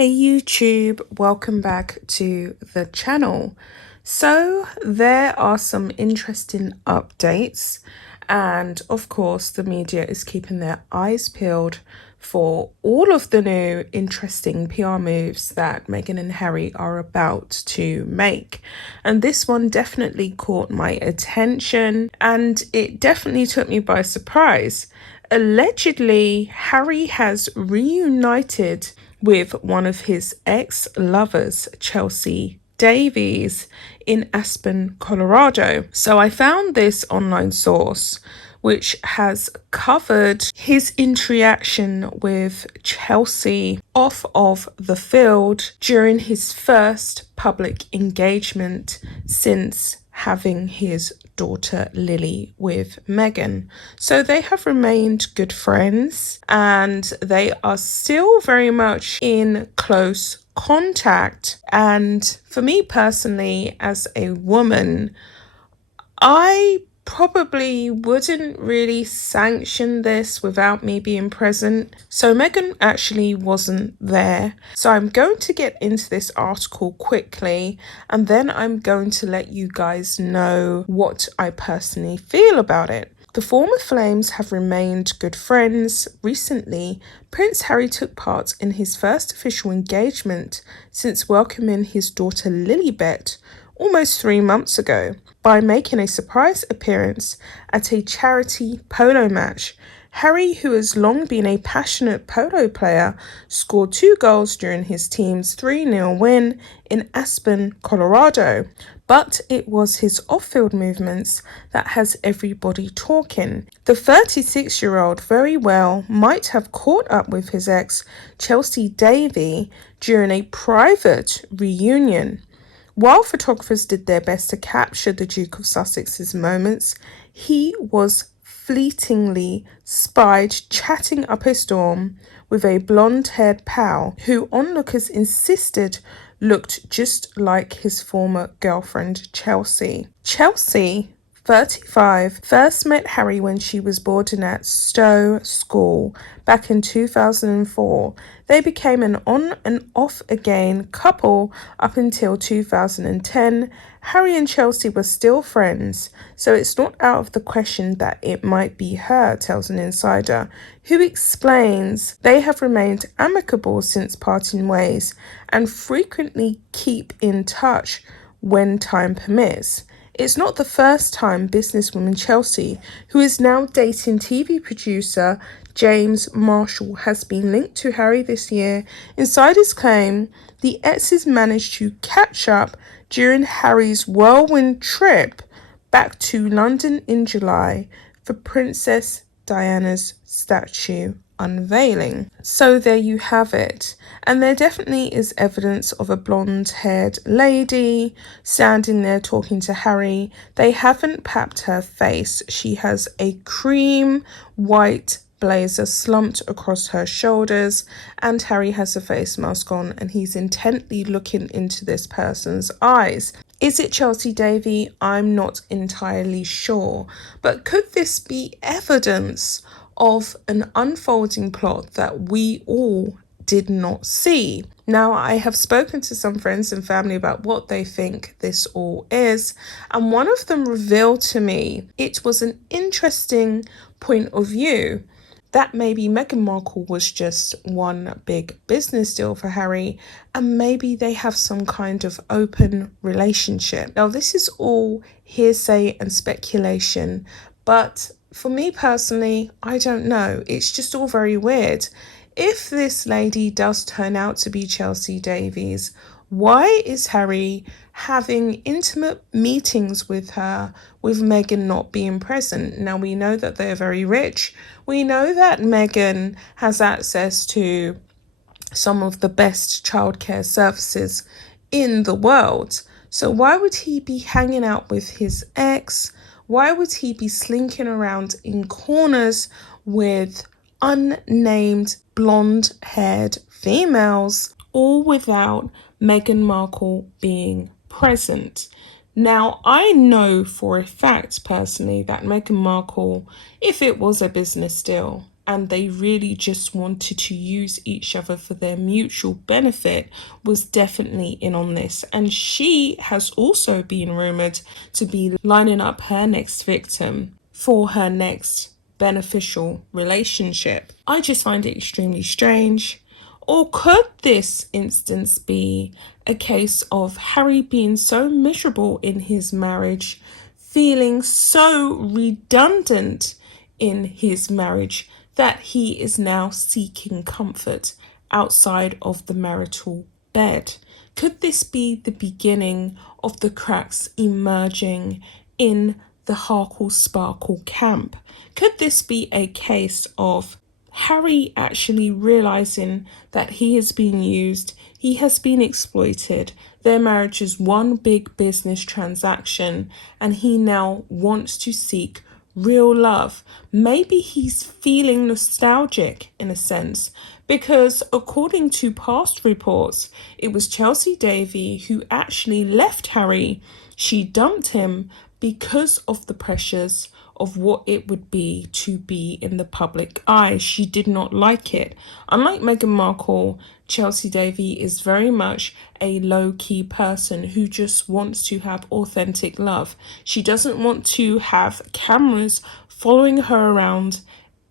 Hey YouTube, welcome back to the channel. So there are some interesting updates, and of course the media is keeping their eyes peeled for all of the new interesting PR moves that Meghan and Harry are about to make. And this one definitely caught my attention, and it definitely took me by surprise. Allegedly, Harry has reunited with one of his ex-lovers, Chelsea Davies, in Aspen, Colorado. So I found this online source which has covered his interaction with Chelsea off of the field during his first public engagement since having his daughter Lily with Meghan. So they have remained good friends and they are still very much in close contact. And for me personally, as a woman, I probably wouldn't really sanction this without me being present. So Meghan actually wasn't there. So I'm going to get into this article quickly and then I'm going to let you guys know what I personally feel about it. The former Flames have remained good friends. Recently, Prince Harry took part in his first official engagement since welcoming his daughter Lilibet almost 3 months ago by making a surprise appearance at a charity polo match. Harry, who has long been a passionate polo player, scored 2 goals during his team's 3-0 win in Aspen, Colorado. But it was his off-field movements that has everybody talking. The 36-year-old very well might have caught up with his ex, Chelsea Davies, during a private reunion. While photographers did their best to capture the Duke of Sussex's moments, he was fleetingly spied chatting up a storm with a blonde-haired pal who onlookers insisted looked just like his former girlfriend Chelsea. Chelsea, 35, first met Harry when she was boarding at Stowe School back in 2004. They became an on and off again couple up until 2010. Harry and Chelsea were still friends, so it's not out of the question that it might be her, tells an insider, who explains they have remained amicable since parting ways and frequently keep in touch when time permits. It's not the first time businesswoman Chelsea, who is now dating TV producer James Marshall, has been linked to Harry this year. Insiders claim the exes managed to catch up during Harry's whirlwind trip back to London in July for Princess Diana's statue unveiling. So there you have it. And there definitely is evidence of a blonde-haired lady standing there talking to Harry. They haven't papped her face. She has a cream white blazer slumped across her shoulders, and Harry has a face mask on and he's intently looking into this person's eyes. Is it Chelsea Davies? I'm not entirely sure, but could this be evidence of an unfolding plot that we all did not see? Now, I have spoken to some friends and family about what they think this all is, and one of them revealed to me it was an interesting point of view that maybe Meghan Markle was just one big business deal for Harry, and maybe they have some kind of open relationship. Now, this is all hearsay and speculation, but for me personally, I don't know. It's just all very weird. If this lady does turn out to be Chelsea Davies, why is Harry having intimate meetings with her with Meghan not being present? Now, we know that they're very rich. We know that Meghan has access to some of the best childcare services in the world. So why would he be hanging out with his ex? Why would he be slinking around in corners with unnamed blonde-haired females, all without Meghan Markle being present? Now, I know for a fact personally that Meghan Markle, if it was a business deal, and they really just wanted to use each other for their mutual benefit, was definitely in on this. And she has also been rumoured to be lining up her next victim for her next beneficial relationship. I just find it extremely strange. Or could this instance be a case of Harry being so miserable in his marriage, feeling so redundant in his marriage, that he is now seeking comfort outside of the marital bed? Could this be the beginning of the cracks emerging in the Harkle Sparkle camp? Could this be a case of Harry actually realizing that he has been used, he has been exploited, their marriage is one big business transaction, and he now wants to seek real love? Maybe he's feeling nostalgic in a sense, because according to past reports, it was Chelsea Davies who actually left Harry. She dumped him because of the pressures of what it would be to be in the public eye. She did not like it. Unlike Meghan Markle, Chelsea Davies is very much a low-key person who just wants to have authentic love. She doesn't want to have cameras following her around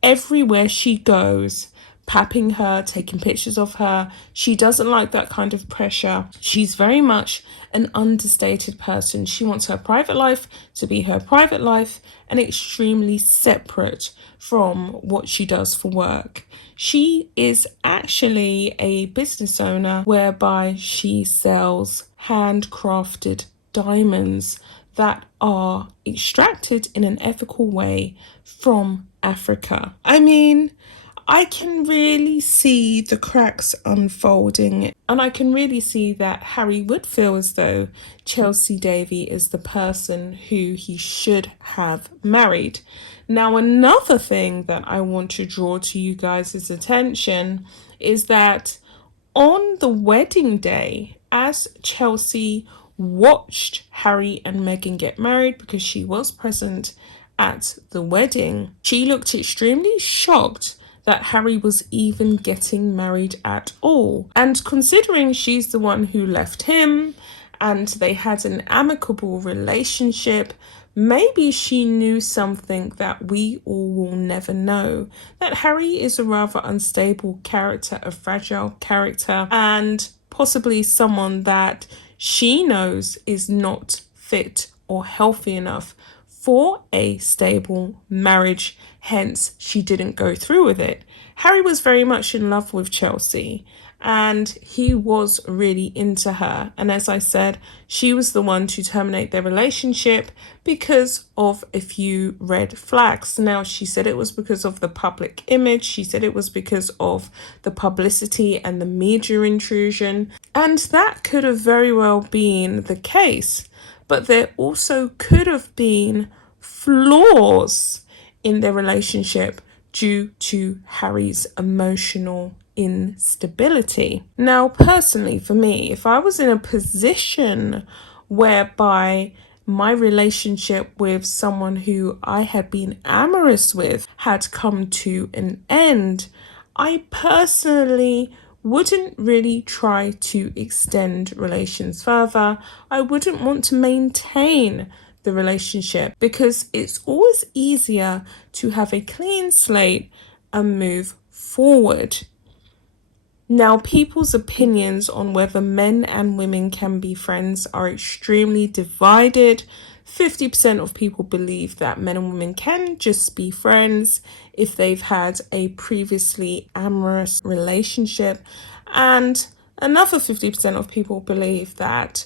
everywhere she goes, papping her, taking pictures of her. She doesn't like that kind of pressure. She's very much an understated person. She wants her private life to be her private life and extremely separate from what she does for work. She is actually a business owner whereby she sells handcrafted diamonds that are extracted in an ethical way from Africa. I mean, I can really see the cracks unfolding, and I can really see that Harry would feel as though Chelsea Davies is the person who he should have married. Now, another thing that I want to draw to you guys' attention is that on the wedding day, as Chelsea watched Harry and Meghan get married, because she was present at the wedding, she looked extremely shocked that Harry was even getting married at all. And considering she's the one who left him and they had an amicable relationship, maybe she knew something that we all will never know, that Harry is a rather unstable character, a fragile character, and possibly someone that she knows is not fit or healthy enough for a stable marriage. Hence, she didn't go through with it. Harry was very much in love with Chelsea and he was really into her. And as I said, she was the one to terminate their relationship because of a few red flags. Now, she said it was because of the public image. She said it was because of the publicity and the media intrusion. And that could have very well been the case. But there also could have been flaws in their relationship due to Harry's emotional instability. Now, personally, for me, if I was in a position whereby my relationship with someone who I had been amorous with had come to an end, I personally wouldn't really try to extend relations further. I wouldn't want to maintain the relationship because it's always easier to have a clean slate and move forward. Now, people's opinions on whether men and women can be friends are extremely divided. 50% of people believe that men and women can just be friends if they've had a previously amorous relationship. And another 50% of people believe that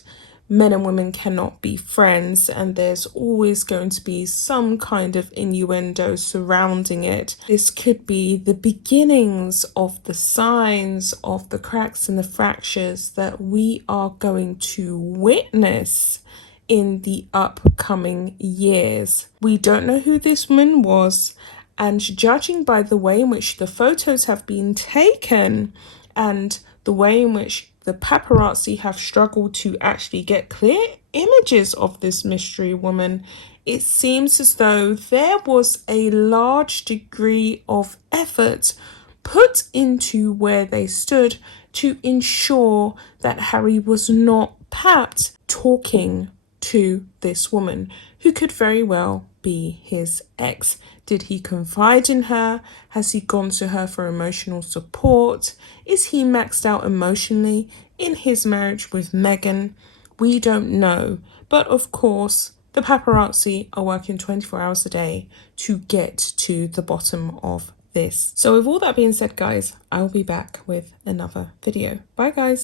men and women cannot be friends, and there's always going to be some kind of innuendo surrounding it. This could be the beginnings of the signs of the cracks and the fractures that we are going to witness in the upcoming years. We don't know who this woman was, and judging by the way in which the photos have been taken and the way in which the paparazzi have struggled to actually get clear images of this mystery woman, it seems as though there was a large degree of effort put into where they stood to ensure that Harry was not perhaps talking to this woman who could very well be his ex. Did he confide in her? Has he gone to her for emotional support? Is he maxed out emotionally in his marriage with Meghan? We don't know. But of course, the paparazzi are working 24 hours a day to get to the bottom of this. So with all that being said, guys, I'll be back with another video. Bye, guys.